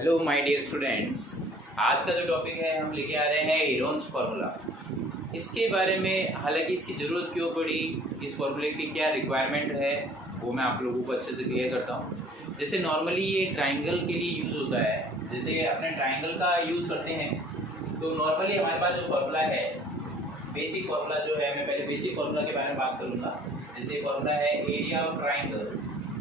Hello my dear students, आज का जो टॉपिक है हम लेके आ रहे हैं हेरोन्स फार्मूला। इसके बारे में हालांकि इसकी ज़रूरत क्यों पड़ी, इस फार्मूले की क्या रिक्वायरमेंट है, वो मैं आप लोगों को अच्छे से क्लियर करता हूँ। जैसे नॉर्मली ये ट्राइंगल के लिए यूज़ होता है, जैसे अपने ट्राइंगल का यूज़ करते हैं तो नॉर्मली हमारे पास जो फार्मूला है, बेसिक फार्मूला जो है, मैं पहले बेसिक फार्मूला के बारे में बात करूँगा। जैसे फार्मूला है area of triangle.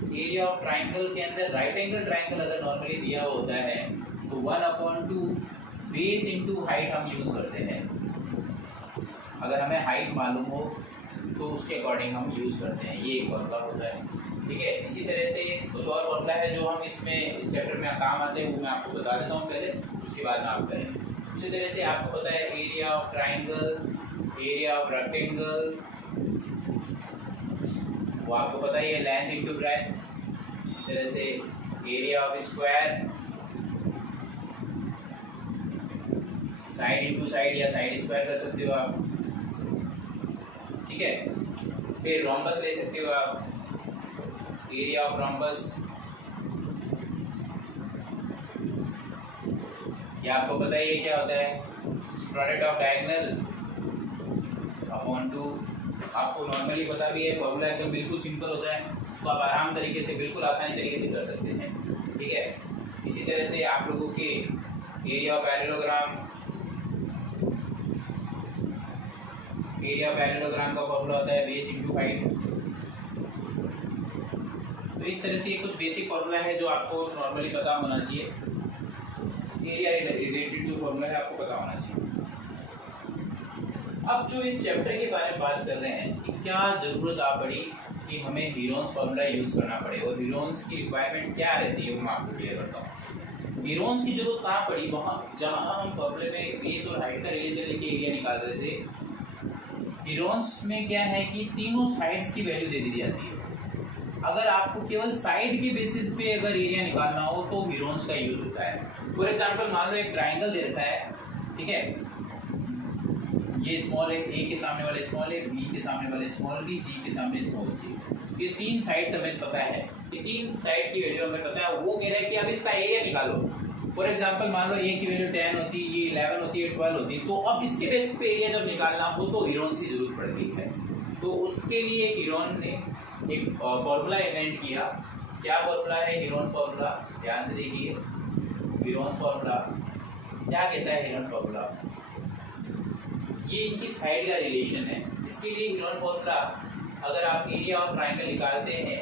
Area of triangle के अंदर राइट एंगल ट्राइंगल अगर नॉर्मली दिया होता है तो 1/2 बेस इंटू हाइट हम यूज़ करते हैं। अगर हमें हाइट मालूम हो तो उसके अकॉर्डिंग हम यूज़ करते हैं, ये एक फार्मूला होता है। ठीक है, इसी तरह से कुछ और फार्मूला है जो हम इस चैप्टर में काम आते हैं, वो मैं आपको बता देता हूँ पहले, उसके बाद में आप करें। इसी तरह से आपको पता है area of triangle, area of rectangle, वो आपको पता ही है, लेंथ इंटू ब्रेथ। इसी तरह से area of square, side into side या साइड स्क्वायर कर सकते हो आप। ठीक है, फिर रोम्बस ले सकते हो आप, एरिया ऑफ रोम्बस, या आपको पता ही है क्या होता है, प्रोडक्ट ऑफ डायगोनल अपॉन 2। आपको नॉर्मली पता भी है, फॉर्मूला एकदम बिल्कुल सिंपल होता है, उसको आप आराम तरीके से, बिल्कुल आसानी तरीके से कर सकते हैं। ठीक है, इसी तरह से आप लोगों के area of parallelogram, area of parallelogram का फॉर्मूला होता है बेस इंटू हाइट। तो इस तरह से ये कुछ बेसिक फॉर्मूला है जो आपको नॉर्मली पता होना चाहिए। एरिया रिलेटेड जो फॉर्मूला है आपको पता होना चाहिए। अब जो इस चैप्टर के बारे में बात कर रहे हैं कि क्या ज़रूरत आ पड़ी कि हमें हेरोन्स फार्मूला यूज़ करना पड़े और हेरोन्स की रिक्वायरमेंट क्या रहती है, वो मैं आपको क्लियर करता हूँ। हेरोन्स की जरूरत कहाँ पड़ी, वहाँ जहाँ हम फार्मूले में बेस और हाइट का रिलेशन लेके एरिया निकाल रहे थे। हेरोन्स में क्या है कि तीनों साइड्स की वैल्यू दे दी जाती है। अगर आपको केवल साइड के बेसिस पे अगर एरिया निकालना हो तो हेरोन्स का यूज़ होता है। फॉर एग्जाम्पल मान लो एक ट्राइंगल दे रखा है, ठीक है, ये स्मॉल है, ए के सामने वाले स्मॉल है, बी के सामने वाले स्मॉल बी, सी के सामने स्मॉल सी। ये तीन साइड्स हमें पता है, ये तीन साइड की वैल्यू हमें पता है। वो कह रहा है कि अब इसका एरिया निकालो। फॉर एग्जांपल मान लो ए की वैल्यू 10 होती है, ये 11 होती है, 12 होती है, तो अब इसके बेस पे एरिया जब निकालना हो तो हेरोन्स की जरूरत पड़ती है। तो उसके लिए हेरोन ने एक फॉर्मूला इन्वेंट किया। क्या फॉर्मूला है हेरोन फॉर्मूला, ध्यान से देखिए। हेरोन फॉर्मूला क्या कहता है, हेरोन फॉर्मूला ये इनकी साइड का रिलेशन है। इसके लिए हेरोन फॉर्मूला, अगर आप एरिया ऑफ ट्राइंगल निकालते हैं,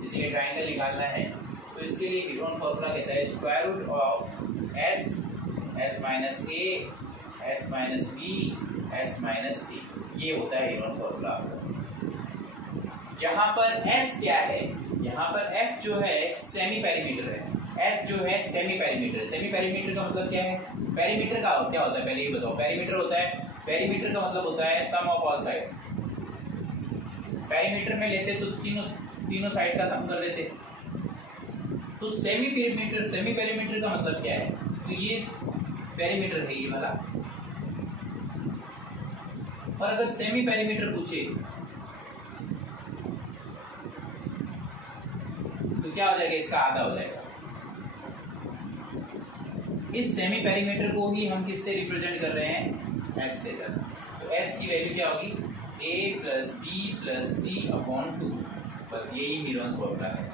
जैसे ये ट्राइंगल निकालना है, तो इसके लिए हेरोन फॉर्मूला कहता है square root of S, S minus A, S minus B, S minus C. ये होता है हेरोन फॉर्मूला। जहाँ पर एस क्या है, यहाँ पर एस जो है सेमी पेरीमीटर है। एस जो है सेमी पेरीमीटर। सेमी पेरीमीटर का मतलब क्या है, पेरीमीटर का क्या होता है पहले ये बताओ। पेरीमीटर होता है, पेरीमीटर का मतलब होता है सम ऑफ ऑल साइड। पेरीमीटर में लेते तो तीनों साइड का सम कर देते। तो सेमी पेरीमीटर का मतलब क्या है, तो ये पेरीमीटर है ये वाला। और अगर सेमी पेरीमीटर पूछे तो क्या हो जाएगा, इसका आधा हो जाएगा। इस सेमी पेरीमीटर को ही हम किससे रिप्रेजेंट कर रहे हैं, एस से कर। तो एस की वैल्यू क्या होगी, ए प्लस बी प्लस सी अपॉन 2। बस यही हेरोन्स फॉर्मूला है।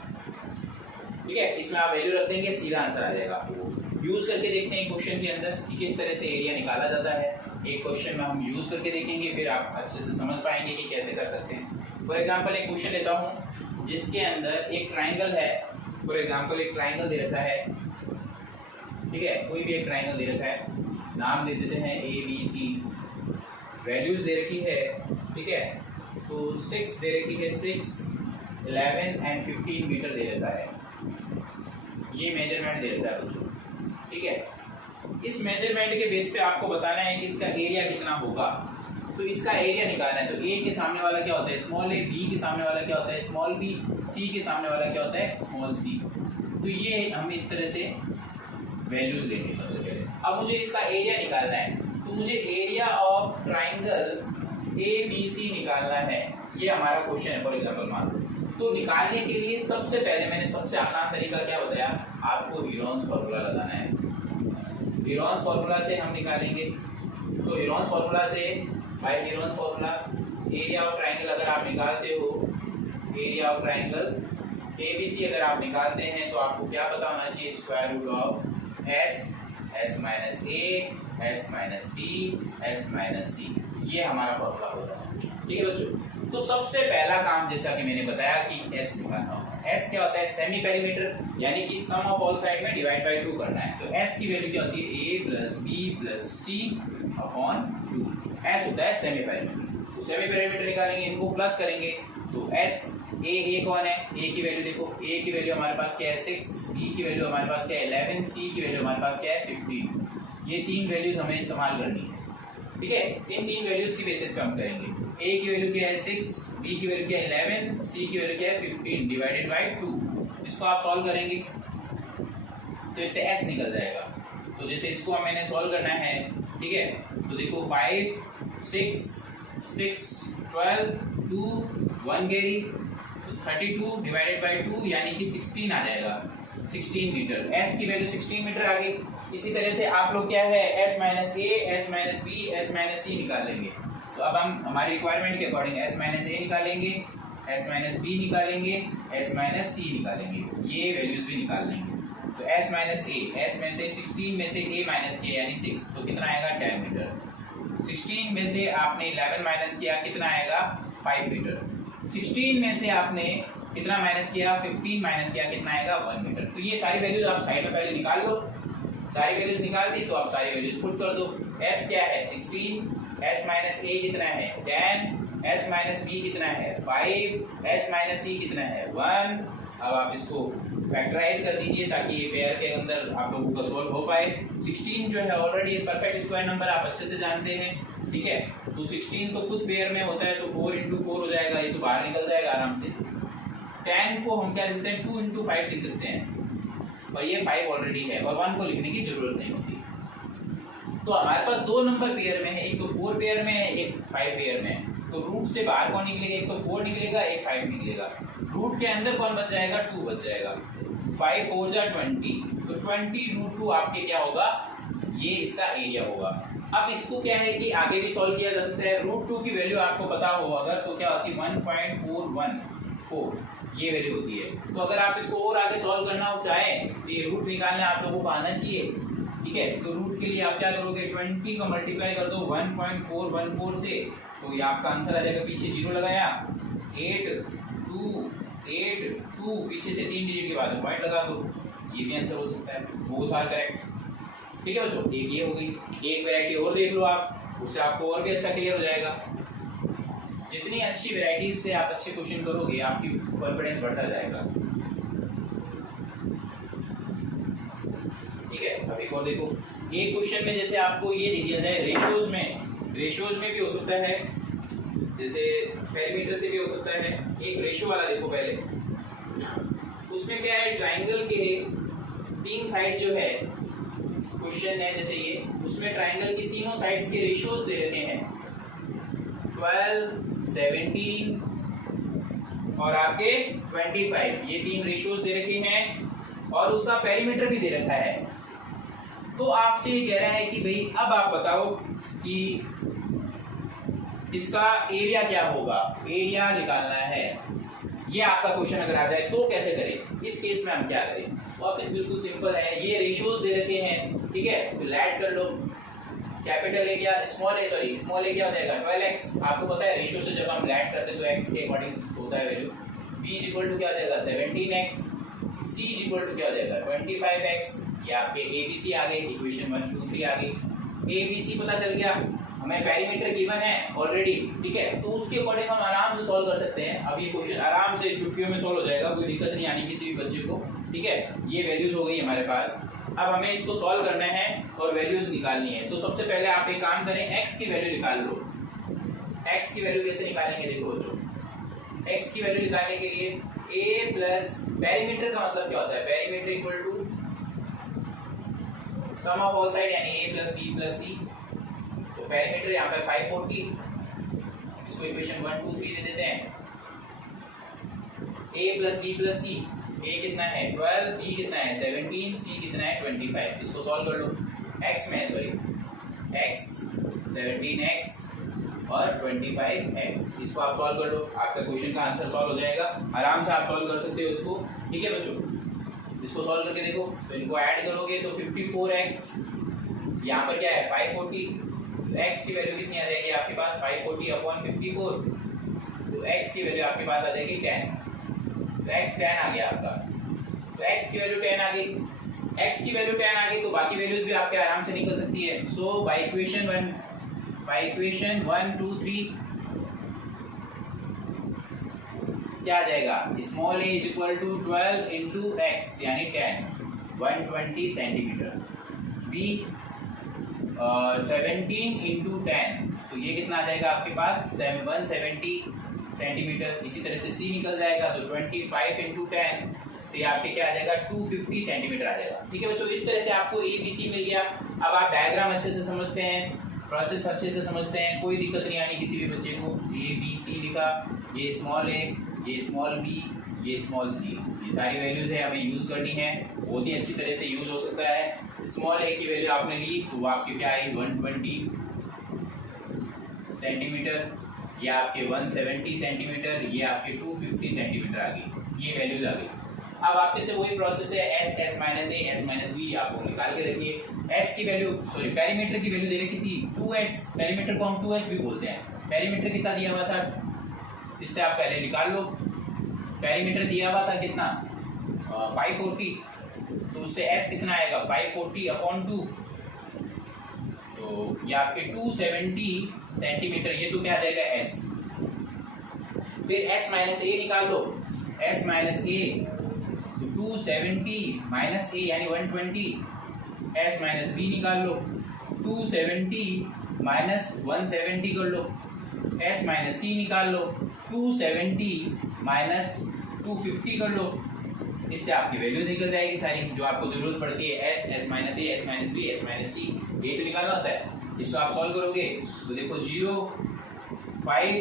ठीक है, इसमें आप वैल्यू रख देंगे, सीधा आंसर आ जाएगा आपको। यूज करके देखते हैं क्वेश्चन के अंदर कि किस तरह से एरिया निकाला जाता है। एक क्वेश्चन में हम यूज करके देखेंगे, फिर आप अच्छे से समझ पाएंगे कि कैसे कर सकते हैं। फॉर एग्जाम्पल एक क्वेश्चन लेता हूँ जिसके अंदर एक ट्राइंगल है। फॉर एग्जाम्पल एक ट्राइंगल दे रखा है, ठीक है, कोई भी एक ट्राइंगल दे रखा है, नाम दे देते हैं ए बी सी, वैल्यूज दे रखी है। ठीक है, तो 6 दे रखी है, 6, 11 एंड 15 मीटर दे रखा है। ये मेजरमेंट दे रखा है बच्चों। ठीक है, इस मेजरमेंट के बेस पे आपको बताना है कि इसका एरिया कितना होगा। तो इसका एरिया निकालना है। तो ए के सामने वाला क्या होता है, स्मॉल ए, बी के सामने वाला क्या होता है, स्मॉल बी, सी के सामने वाला क्या होता है, स्मॉल सी। तो ये हम इस तरह से वैल्यूज लेंगे सबसे पहले। अब मुझे इसका एरिया निकालना है, तो मुझे area of triangle A B C निकालना है। ये हमारा क्वेश्चन है। फॉर एग्जांपल मान लो तो निकालने के लिए सबसे पहले मैंने सबसे आसान तरीका क्या बताया आपको, हीरोन्स फार्मूला लगाना है। हीरोन्स फार्मूला से हम निकालेंगे। तो हीरोन्स फार्मूला से by Heron's formula area of triangle अगर आप निकालते हो, एरिया ऑफ ट्राइंगल ABC अगर आप निकालते हैं तो आपको क्या पता होना चाहिए, square root of S minus A S minus B S minus C, ये हमारा फॉर्मूला होता है। ठीक है बच्चों, तो सबसे पहला काम जैसा कि मैंने बताया कि S निकालना होगा। S क्या होता है, सेमी पेरीमीटर, यानी कि सम ऑफ ऑल साइड में डिवाइड बाय 2 करना है। तो S की वैल्यू क्या होती है, A plus B plus C upon 2। S होता है सेमी पेरीमीटर। तो सेमी पेरीमीटर निकालेंगे, इनको प्लस करेंगे तो S A कौन है, A की वैल्यू देखो, A की वैल्यू हमारे पास क्या है 6, B की वैल्यू हमारे पास क्या है 11, C की वैल्यू हमारे पास क्या है 15। ये तीन वैल्यूज हमें इस्तेमाल करनी है। ठीक है, इन तीन वैल्यूज की बेसिस पे हम करेंगे। A की वैल्यू क्या है 6, B की वैल्यू क्या है 11, C की वैल्यू क्या है 15 डिवाइडेड बाय 2। इसको आप सॉल्व करेंगे तो इससे S निकल जाएगा। तो जैसे इसको मैंने सॉल्व करना है, ठीक है, तो देखो 5 6 6 12 2 1 कैरी, तो 32 डिवाइडेड बाय 2 यानी कि 16 आ जाएगा, 16 मीटर। S की वैल्यू 16 मीटर आ गई। इसी तरह से आप लोग क्या है S minus A S minus B S minus C निकाल लेंगे। तो अब हम हमारी रिक्वायरमेंट के अकॉर्डिंग S माइनस A निकालेंगे, S माइनस B निकालेंगे, S माइनस C निकालेंगे, ये वैल्यूज भी निकाल लेंगे। तो S माइनस A, S में से 16 में से A माइनस A यानी 6, तो कितना आएगा 10 मीटर। 16 में से आपने 11 माइनस किया, कितना आएगा 5 मीटर। 16 में से आपने कितना माइनस किया, 15 माइनस किया, कितना आएगा 1 मीटर। तो ये सारी वैल्यूज आप साइड में पहले निकाल लो। सारी वैल्यूज निकाल दी तो आप सारी वैल्यूज पुट कर दो। S क्या है 16, S माइनस A कितना है 10, S माइनस B कितना है 5, S माइनस C कितना है 1। अब आप इसको फैक्टराइज कर दीजिए ताकि ये पेयर के अंदर आप लोगों का सोल्व हो पाए। 16 जो है ऑलरेडी एक परफेक्ट स्क्वायर नंबर आप अच्छे से जानते हैं, ठीक है। तो 16 तो खुद पेयर में होता है तो 4 इंटू 4 हो जाएगा, ये तो बाहर निकल जाएगा आराम से। 10 को हम क्या लिख सकते हैं 2 इंटू 5 लिख सकते हैं, और ये 5 ऑलरेडी है और 1 को लिखने की जरूरत नहीं होती। तो हमारे पास दो नंबर पेयर में है, एक तो 4 पेयर में है, एक 5 पेयर में है। तो रूट से बाहर कौन निकलेगा, एक तो 4 निकलेगा, एक 5 निकलेगा। रूट के अंदर कौन बच जाएगा 2 बच जाएगा। 5 4 जा 20, तो 20 रूट 2 आपके क्या होगा, ये इसका एरिया होगा। अब इसको क्या है कि आगे भी सॉल्व किया जा सकता है। रूट 2 की वैल्यू आपको पता हो अगर तो क्या होती है 1.414, ये वैल्यू होती है। तो अगर आप इसको और आगे सॉल्व करना चाहें तो ये रूट निकालना आप लोगों को आना चाहिए, ठीक है। तो रूट के लिए आप क्या करोगे 20 का मल्टीप्लाई कर दो 1.414 से, तो ये आपका आंसर आ जाएगा। पीछे 0 लगाया 8 2 पीछे से 3 डिजिट के बाद में पॉइंट लगा दो, ये भी आंसर हो सकता है। बोथ आर करेक्ट, ठीक है बच्चों। एक ये हो गई, एक वैरायटी और देख लो आप, उससे आपको और भी अच्छा क्लियर हो जाएगा। जितनी अच्छी वैरायटीज से आप अच्छे क्वेश्चन करोगे आपकी कॉन्फिडेंस बढ़ता जाएगा, ठीक है। अभी और देखो, एक क्वेश्चन में जैसे आपको ये दे दिया जाए रेशियोज में भी हो सकता है, जैसे पेरीमीटर से भी हो सकता है। एक रेशियो वाला देखो पहले, उसमें क्या है ट्राइंगल के 3 साइड जो है क्वेश्चन है जैसे ये, उसमें ट्राइंगल की तीनों साइड्स के रेशियोज दे रखे हैं 12 17 और आपके 25, ये 3 रेशियोज दे रखे हैं और उसका पेरीमीटर भी दे रखा है। तो आपसे ये कह रहा है कि भाई अब आप बताओ कि इसका एरिया क्या होगा, एरिया निकालना है। ये आपका क्वेश्चन अगर आ जाए तो कैसे करें, इस केस में हम क्या करें। वापस बिल्कुल सिंपल है, ये रेशियोज दे रखे हैं, ठीक है। तो ऐड कर लो, कैपिटल ए क्या स्मॉल ए, सॉरी स्मॉल ए क्या हो जाएगा 12x। आपको पता है रेशियो से जब हम ऐड करते हैं तो x के अकॉर्डिंग होता है value. b is equal to क्या हो जाएगा 17x, c is equal to क्या हो जाएगा 25x। ये आपके ABC आ गए, इक्वेशन 1 2 3 आ गई। ABC पता चल गया, हमें पेरीमीटर गिवन है ऑलरेडी, ठीक है। तो उसके अकॉर्डिंग हम आराम से सॉल्व कर सकते हैं। अब ये क्वेश्चन आराम से चुटकियों में सॉल्व हो जाएगा, कोई दिक्कत नहीं आनी किसी भी बच्चे को, ठीक है। ये वैल्यूज हो गई हमारे पास। अब हमें इसको सॉल्व करना है और वैल्यूज निकालनी है। तो सबसे पहले आप एक काम करें, x की वैल्यू निकाल लो। x की वैल्यू कैसे निकालेंगे देखो बच्चों, x की वैल्यू निकालने के लिए a प्लस पेरीमीटर का मतलब क्या होता है, perimeter equal to sum of all side यानी a plus b plus c। तो पेरीमीटर यहाँ पे 540, इसको इक्वेशन 1 2 3 दे देते हैं। a plus b plus c, a कितना है 12, b कितना है 17, c कितना है 25। इसको सॉल्व कर लो। x में है, सॉरी x 17x और 25x, इसको आप सॉल्व कर लो, आपका क्वेश्चन का आंसर सॉल्व हो जाएगा। आराम से आप सॉल्व कर सकते हो इसको, ठीक है बच्चों। इसको सॉल्व करके देखो, तो इनको ऐड करोगे तो 54x, यहाँ पर क्या है 540, तो x की वैल्यू कितनी आ जाएगी आपके पास 540 अपॉन 54, तो x की वैल्यू आपके पास आ जाएगी 10, तो x 10 आ गया आपका। तो x की वैल्यू 10 आ गई, x की वैल्यू 10 आ गई तो बाकी वैल्यूज भी आपके आराम से निकल सकती है। सो बाय इक्वेशन 1 2 3 क्या आ जाएगा, small a is equal to 12 into X यानी 10 120 सेंटीमीटर, b 17 इंटू 10, तो ये कितना आ जाएगा आपके पास 170 सेंटीमीटर। इसी तरह से c निकल जाएगा तो 25 इंटू 10, तो ये आपके क्या आ जाएगा 250 सेंटीमीटर आ जाएगा। ठीक है बच्चों, इस तरह से आपको ए बी सी मिल गया। अब आप डायग्राम अच्छे से समझते हैं, प्रोसेस अच्छे से समझते हैं, कोई दिक्कत नहीं आनी किसी भी बच्चे को। ए बी सी लिखा, ये स्मॉल ए, ये स्मॉल बी, ये स्मॉल सी, ये सारी वैल्यूज है हमें यूज़ करनी है, बहुत ही अच्छी तरह से यूज़ हो सकता है। स्मॉल ए की वैल्यू आपने ली तो वो आपकी क्या आई 120 सेंटीमीटर, ये आपके 170 सेंटीमीटर, ये आपके 250 सेंटीमीटर आ गई, ये वैल्यूज आ गई। अब आपके से वही प्रोसेस है, S S minus A S minus B आपको निकाल के रखिए। एस की वैल्यू, सॉरी पेरीमीटर की वैल्यू दे रखी थी 2s, पेरीमीटर को हम 2s भी बोलते हैं। पेरीमीटर कितना दिया हुआ था, इससे आप पहले निकाल लो। पेरीमीटर दिया हुआ था कितना 540, तो उससे s कितना आएगा 540 अपॉन 2, तो ये आपके 270 सेंटीमीटर, ये तो क्या आ जाएगा s। फिर s माइनस ए निकाल लो, s माइनस ए तो 270 माइनस ए यानी 120, s माइनस बी निकाल लो, 270 माइनस 170 कर लो, s माइनस सी निकाल लो, 270 माइनस 250 कर लो। इससे आपकी वैल्यूज निकल जाएगी सारी जो आपको जरूरत पड़ती है, S S minus A S minus B S minus C, ये तो निकालना होता है। इसको आप सॉल्व करोगे तो देखो 0 5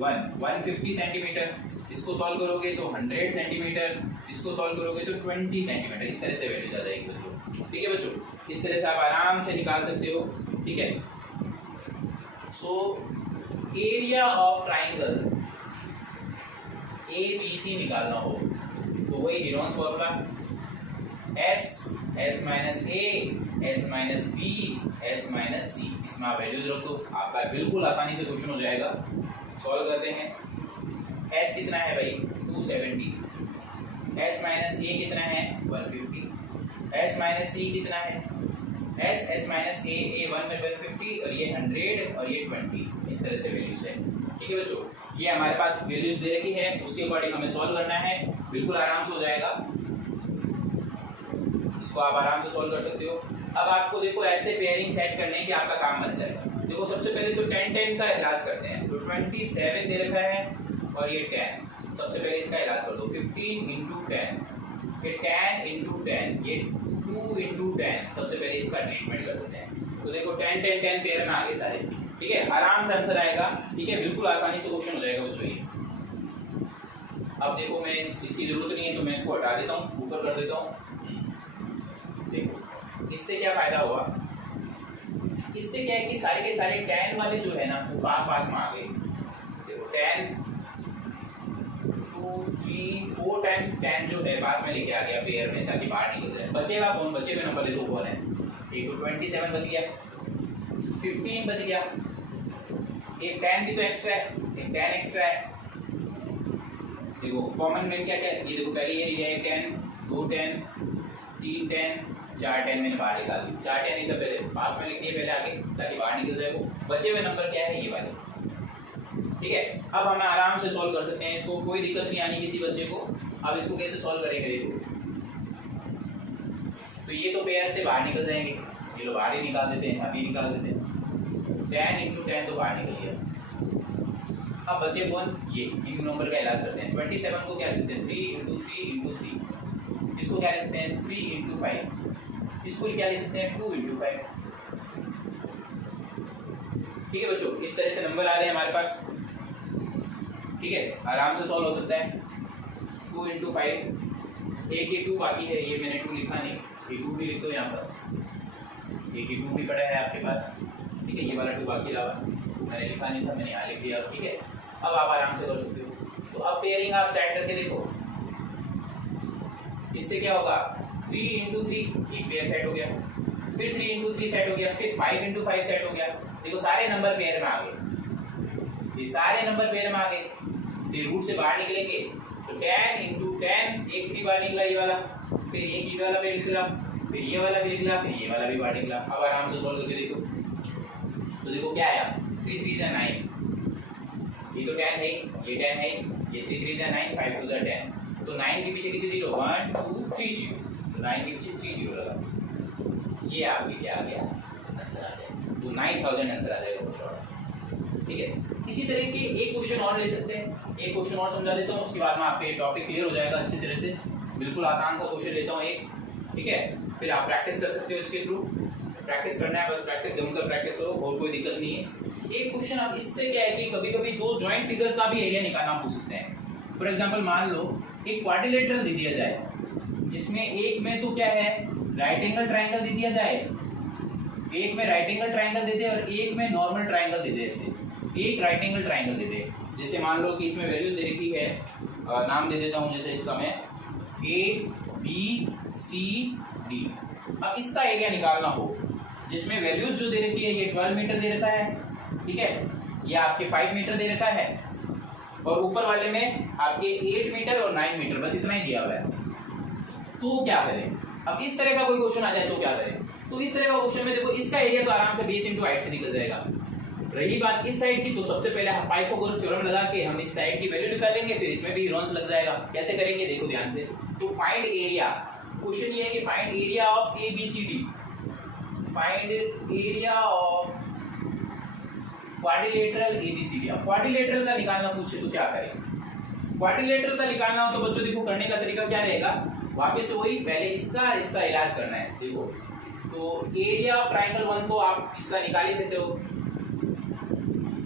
1 150 सेंटीमीटर, इसको सॉल्व करोगे तो 100 सेंटीमीटर, इसको सॉल्व करोगे तो 20 सेंटीमीटर, इस तरह से वैल्यूज आ जाएगी बच्चों। ठीक है बच्चों, इस तरह से आप आराम से निकाल सकते हो। ठीक है, so area of triangle A B C निकालना हो तो वही Heron's formula, S S minus A S minus B S minus C, इसमें आप वैल्यूज रख दो, आपका बिल्कुल आसानी से क्वेश्चन हो जाएगा। सॉल्व करते हैं, एस कितना है भाई 270, एस माइनस ए कितना है 150, एस माइनस सी कितना है एस एस माइनस ए 1 में 150 और ये 100 और ये 20, इस तरह से वैल्यूज है। ठीक है बच्चों, ये हमारे पास वैल्यूज दे रखी है, उसके अकॉर्डिंग हमें सॉल्व करना है, बिल्कुल आराम से हो जाएगा, इसको आप आराम से सॉल्व कर सकते हो। अब आपको देखो ऐसे पेयरिंग सेट करने हैं कि आपका काम बन जाएगा। देखो सबसे पहले तो 10 का इलाज करते हैं, तो 27 दे रखा है और ये 10, सबसे पहले इसका इलाज कर दो 15 इंटू 10, फिर 10 इंटू 10, ये 2 इंटू 10, सबसे पहले इसका ट्रीटमेंट कर देते हैं। तो देखो 10 10 10 पेयर में आ गए सारे। ठीक है, आराम से आंसर आएगा। ठीक है, बिल्कुल आसानी से क्वेश्चन हो जाएगा बच्चों ये। अब देखो मैं इसकी जरूरत नहीं है तो मैं इसको हटा देता हूँ, ऊपर कर देता हूँ। देखो इससे क्या फायदा हुआ, इससे क्या है कि सारे के सारे 10 वाले जो है ना वो पास पास में आ गए। देखो 10 2 3 4 टाइम्स 10 जो है पास में लेके आ गया पेयर में, ताकि बाहर निकल जाए। बचेगा कौन, बचे हुए नंबर देखो कौन है, एक तो 27 बच गया, 15 बच गया, एक 10 भी तो एक्स्ट्रा है, एक 10 एक्स्ट्रा है। देखो कॉमन में क्या क्या, ये देखो पहले ये लिया है 10 2 10 3 10 4 10 मैंने बाहर निकाल दी, 4 10 इधर पहले पास में लिख दिए पहले आगे, ताकि बाहर निकल जाए वो। बचे हुए नंबर क्या है, ये वाले। ठीक है, अब हम आराम से सॉल्व कर सकते हैं इसको, कोई दिक्कत नहीं आनी किसी बच्चे को। अब इसको कैसे सॉल्व करेंगे देखो, तो ये तो पेयर से बाहर निकल जाएंगे, ये लो बाहर ही निकाल देते हैं, अभी निकाल देते हैं। 10 इंटू 10 तो बाहर निकल गया। अब बचे कौन, ये इन नंबर का इलाज करते हैं। 27 को क्या लिख सकते हैं 3 इंटू 3 इंटू 3, इसको क्या लिखते हैं 3 इंटू 5, इसको क्या लिख सकते हैं 2 इंटू 5। ठीक है बच्चों, इस तरह से नंबर आ रहे हैं हमारे पास। ठीक है, आराम से सॉल्व हो सकता है। 2 इंटू 5, एक ये 2 बाकी है, ये मैंने 2 लिखा नहीं, ये 2 भी लिख दो यहाँ पर, एक ये 2 भी पड़ा है आपके पास, ठीक है, ये वाला 2 बाकी रहा, मैंने लिखा नहीं था, मैंने यहाँ लिख दिया, ठीक है। अब आप आराम से कर सकते हो। तो अब पेयरिंग आप सेट करके देखो, इससे क्या होगा, 3 इंटू 3 एक पेयर सेट हो गया, फिर 3 इंटू 3 सेट हो गया, फिर 5 इंटू 5 सेट हो गया। देखो सारे नंबर पेयर में आ गए, ये सारे नंबर पेयर में आ गए, तो रूट से बाहर निकलेंगे तो 10 इंटू 10, एक 3 बाहर निकला ये वाला, फिर एक ये वाला भी निकला, फिर ये वाला भी निकला, फिर ये वाला भी बाहर निकला। अब आराम से सोल्व करके देखो, तो देखो क्या आया, 3 3 जा 9, ये तो 10 है, ये 10 है, ये 3 3 जा 9, 5 2 जा 10, तो 9 के पीछे कितने जीरो, 1 2 3 जीरो, तो 9 के पीछे 3 जीरो लगा, ये आपकी क्या आ गया, आंसर आ गया, तो 9000 आंसर आ जाएगा, ठीक है। इसी तरह के एक क्वेश्चन और ले सकते हैं, एक क्वेश्चन और समझा देता हूँ, उसके बाद में आपके टॉपिक क्लियर हो जाएगा अच्छी तरह से। बिल्कुल आसान सा क्वेश्चन लेता हूँ एक, ठीक है, फिर आप प्रैक्टिस कर सकते हो इसके थ्रू, प्रैक्टिस करना है बस, प्रैक्टिस जमकर प्रैक्टिस करो और कोई दिक्कत नहीं है। एक क्वेश्चन आप इससे क्या है कि कभी कभी दो जॉइंट फिगर का भी एरिया निकालना पूछ सकते हैं। फॉर एग्जाम्पल मान लो एक क्वाड्रिलेटरल दे दिया जाए, जिसमें एक में तो क्या है राइट एंगल ट्राइंगल दे दिया जाए, एक में राइट एंगल ट्राइंगल दे दे और एक में नॉर्मल ट्राइंगल दे दे, ऐसे एक राइट एंगल ट्राइंगल दे दे। जैसे मान लो कि इसमें वैल्यूज दे रखी है, नाम दे देता हूँ, जैसे इसका मैं ABCD। अब इसका एरिया निकालना हो, जिसमें वैल्यूज जो दे रखी है, ये 12 मीटर दे रखा है, ठीक है, ये आपके 5 मीटर दे रखा है, और ऊपर वाले में आपके 8 मीटर और 9 मीटर, बस इतना ही दिया हुआ है। तो क्या करें, अब इस तरह का कोई क्वेश्चन आ जाए तो क्या करें, तो इस तरह का क्वेश्चन में देखो इसका एरिया तो आराम से बेस इंटू हाइट से निकल जाएगा। रही बात इस साइड की, तो सबसे पहले पाइथागोरस थ्योरम लगा के हम इस साइड की वैल्यू निकालेंगे, फिर इसमें भी हीरोन्स लग जाएगा। कैसे करेंगे देखो ध्यान से, तो फाइंड एरिया, क्वेश्चन ये है कि find area of ABCD, find area of quadrilateral ABCD। अब क्वाड्रिलेटरल का निकालना पूछे तो क्या करें, क्वाड्रिलेटरल का निकालना हो तो बच्चों देखो करने का तरीका क्या रहेगा, वापस से वही, पहले इसका इसका इलाज करना है। देखो तो एरिया ऑफ ट्राइंगल 1 तो आप इसका निकाल ही सकते हो,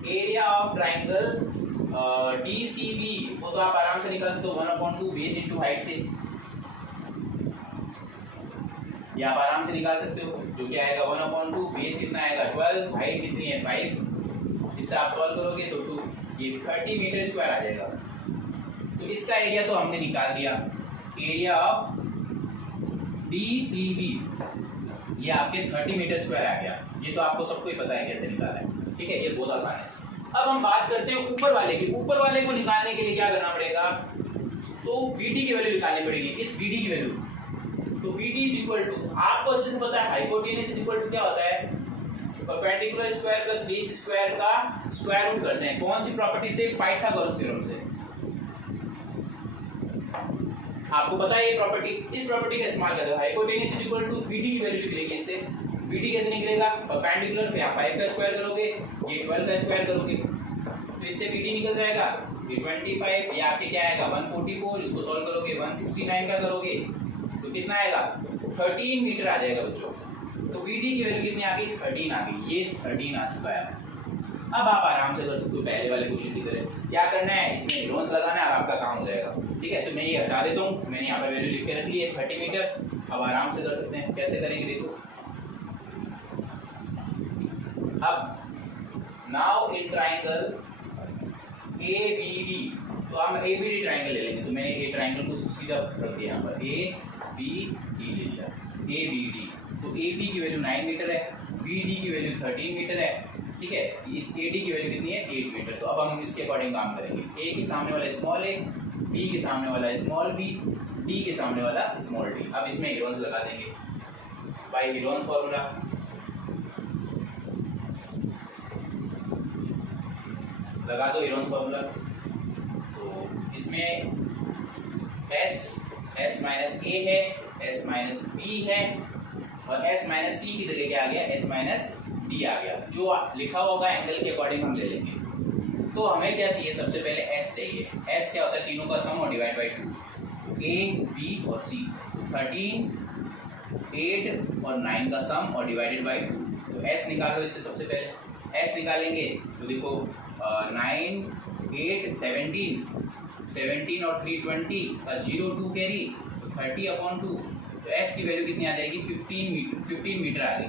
एरिया ऑफ ट्राइंगल DCB वो तो आप आराम से निकाल सकते हो 1/2 बेस इंटू हाइट से, ये आप आराम से निकाल सकते हो, जो क्या आएगा 1/2, बेस कितना आएगा 12, हाइट कितनी है 5, इससे आप सॉल्व करोगे तो 2, ये 30 मीटर स्क्वायर आ जाएगा। तो इसका एरिया तो हमने निकाल दिया, एरिया ऑफ DCB ये आपके 30 मीटर स्क्वायर आ गया। ये तो आपको सबको ही पता है कैसे निकाला है, ठीक है, ये बहुत आसान है। अब हम बात करते हैं ऊपर वाले की, ऊपर वाले को निकालने के लिए क्या करना पड़ेगा, तो BD की वैल्यू निकालनी पड़ेगी, इस BD की वैल्यू, तो BD इज इक्वल टू, आपको अच्छे से पता है हाइपोटेनस इज इक्वल टू क्या होता है, perpendicular square plus base square का स्क्वायर रूट करते हैं। कौन सी प्रॉपर्टी से, पाइथागोरस थ्योरम से, आपको पता है ये प्रॉपर्टी, इस प्रॉपर्टी का इस्तेमाल करते हैं। Hypotenuse is equal to BD की वैल्यू निकलेगी, इससे BD कैसे निकलेगा, परपेंडिकुलर पे आप 5 का स्क्वायर करोगे, ये 12 का स्क्वायर करोगे, तो इससे BD निकल जाएगा, ये 25, ये आपके क्या आएगा 144, इसको सॉल्व करोगे 169 का करोगे तो कितना आएगा 13 मीटर आ जाएगा बच्चों। तो BD की वैल्यू कितनी आ गई 13 आ गई, ये 13 आ चुका है। अब आप आराम से कर सकते हो पहले वाले क्वेश्चन की तरह, क्या करना है इसमें हीरोन्स लगाना है और आपका काम हो जाएगा, ठीक है। तो मैं ये हटा देता हूँ, मैंने यहाँ पे वैल्यू लिख के रख ली है 30 मीटर। अब आराम से कर सकते हैं, कैसे करेंगे देखो, अब नाउ इन ट्राइंगल ABD, तो हम ABD ट्राइंगल ले लेंगे, तो मैंने ये ट्राइंगल को सीधा रख दिया यहाँ पर ABD ले लिया, ABD, तो AB की वैल्यू 9 मीटर है, BD की वैल्यू 13 मीटर है, ठीक है, इस AD की वैल्यू कितनी है 8 मीटर। तो अब हम इसके अकॉर्डिंग काम करेंगे, A के सामने वाला स्मॉल a, B के सामने वाला स्मॉल b, D के सामने वाला स्मॉल d। अब इसमें हीरोन्स लगा देंगे बाय हीरोन्स फॉर्मूला, लगा दो हीरोन्स फॉर्मूला। तो इसमें S माइनस a है, S माइनस b है, और S माइनस c की जगह क्या आ गया S माइनस d आ गया, जो लिखा होगा एंगल के अकॉर्डिंग हम ले लेंगे। तो हमें क्या चाहिए, सबसे पहले S चाहिए, S क्या होता है तीनों का सम और डिवाइड बाई 2, A B और C, तो 13, 8 और 9 का सम और डिवाइडेड बाई 2, तो S निकालो इससे सबसे पहले। S निकालेंगे तो देखो 9, 8, 17, 17 और 3 20 का 0 2 कैरी तो 30/2। तो s की वैल्यू कितनी आ जाएगी 15 मीटर आ गई,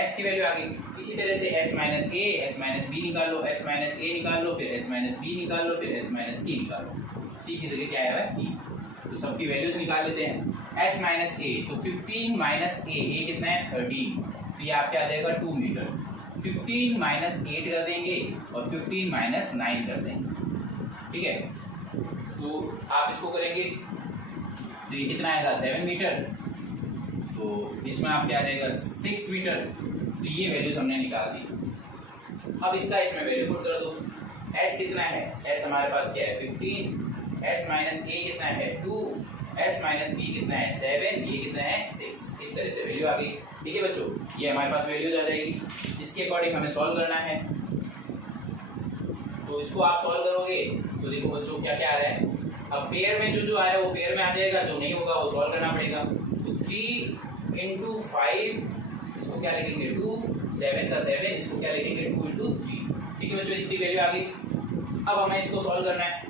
s की वैल्यू आ गई। इसी तरह से s minus a s minus b निकाल लो, s माइनस a निकाल लो, फिर s माइनस b निकाल लो, फिर s माइनस c निकाल लो। c की जगह क्या आया है e, तो सबकी वैल्यूज निकाल लेते हैं। s माइनस a तो 15 माइनस a कितना है 13, तो ये आपके आ जाएगा 2 मीटर। 15 माइनस 8 कर देंगे और 15 माइनस 9 कर देंगे, ठीक है। तो आप इसको करेंगे तो ये कितना आएगा 7 मीटर, तो इसमें आपके आ जाएगा 6 मीटर। तो ये वैल्यूज हमने निकाल दी। अब इसका इसमें वैल्यू पुट कर दो। s कितना है, s हमारे पास क्या है 15, s माइनस a कितना है 2, s माइनस b कितना है 7, ये कितना है 6। इस तरह से वैल्यू आ गई, ठीक है बच्चों। ये हमारे पास वैल्यूज आ जाएगी। इसके अकॉर्डिंग हमें सॉल्व करना है। तो इसको आप सॉल्व करोगे तो देखो बच्चों क्या क्या आ रहा है। अब पेयर में जो आ रहा है वो पेयर में आ जाएगा, जो नहीं होगा वो सॉल्व करना पड़ेगा। तो 3 into 5 इसको क्या लिखेंगे 2, 7 का 7 इसको क्या लिखेंगे 2 into 3, ठीक है बच्चों। इतनी वैल्यू आ गई। अब हमें इसको सॉल्व करना है।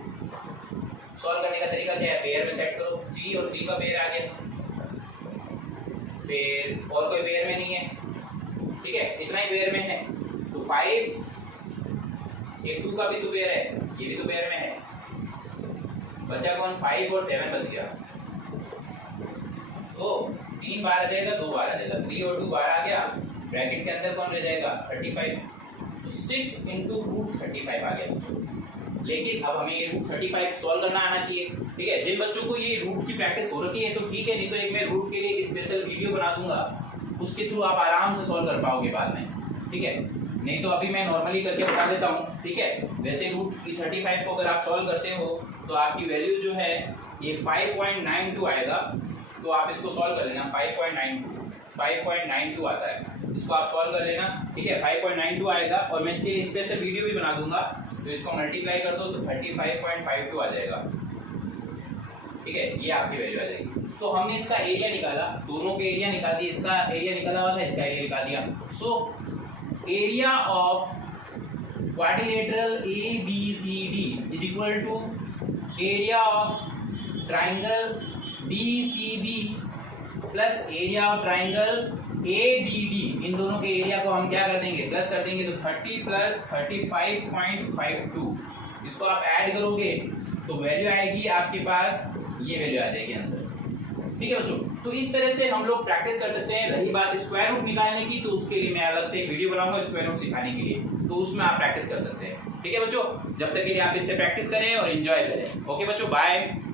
सॉल्व करने का तरीका क्या है, पेयर में सेट करो। 3 और 3 का पेयर आ गया, फिर और कोई पेयर में नहीं है, ठीक है, इतना ही पेयर में है। तो 5 एक 2 का भी तो पेयर है, ये भी तो पेयर में है। बचा कौन 5 और 7 बच गया। तो 3 बार आ जाएगा, 2 बार आ जाएगा, 3 और 2 बार आ गया। ब्रैकेट के अंदर कौन रह जाएगा 35। तो 6 into √35 आ गया। लेकिन अब हमें ये √35 सॉल्व करना आना चाहिए, ठीक है। जिन बच्चों को ये रूट की प्रैक्टिस हो रखी है तो ठीक है, नहीं तो एक मैं रूट के लिए एक स्पेशल वीडियो बना दूंगा, उसके थ्रू आप आराम से सॉल्व कर पाओगे बाद में, ठीक है। नहीं तो अभी मैं नॉर्मली करके बता देता हूँ, ठीक है। वैसे √35 को अगर आप सॉल्व करते हो तो आपकी वैल्यू जो है ये 5.92 आएगा। तो आप इसको सॉल्व कर लेना। 5.92 आता है, इसको आप सॉल्व कर लेना, ठीक है। 5.92 आएगा और मैं इसके लिए स्पेशल वीडियो भी बना दूंगा। तो इसको मल्टीप्लाई कर दो तो 35.52 आ जाएगा, ठीक है। ये आपकी वैल्यू आ जाएगी। तो हमने इसका एरिया निकाला, दोनों के एरिया निकाल दिए। इसका एरिया निकाला हुआ था, इसका एरिया निकाल दिया। So area of quadrilateral ABCD is equal to area of triangle BCB plus area of triangle ABD। इन दोनों के एरिया को हम क्या कर देंगे प्लस कर देंगे। तो 30 प्लस 35.52 इसको आप ऐड करोगे तो वैल्यू आएगी आपके पास, ये वैल्यू आ जाएगी आंसर, ठीक है बच्चों। तो इस तरह से हम लोग प्रैक्टिस कर सकते हैं। रही बात स्क्वायर रूट निकालने की, तो उसके लिए मैं अलग से एक वीडियो बनाऊंगा स्क्वायर रूट सिखाने के लिए, तो उसमें आप प्रैक्टिस कर सकते हैं, ठीक है बच्चों। जब तक के लिए आप इससे प्रैक्टिस करें और एंजॉय करें। ओके बच्चों, बाय।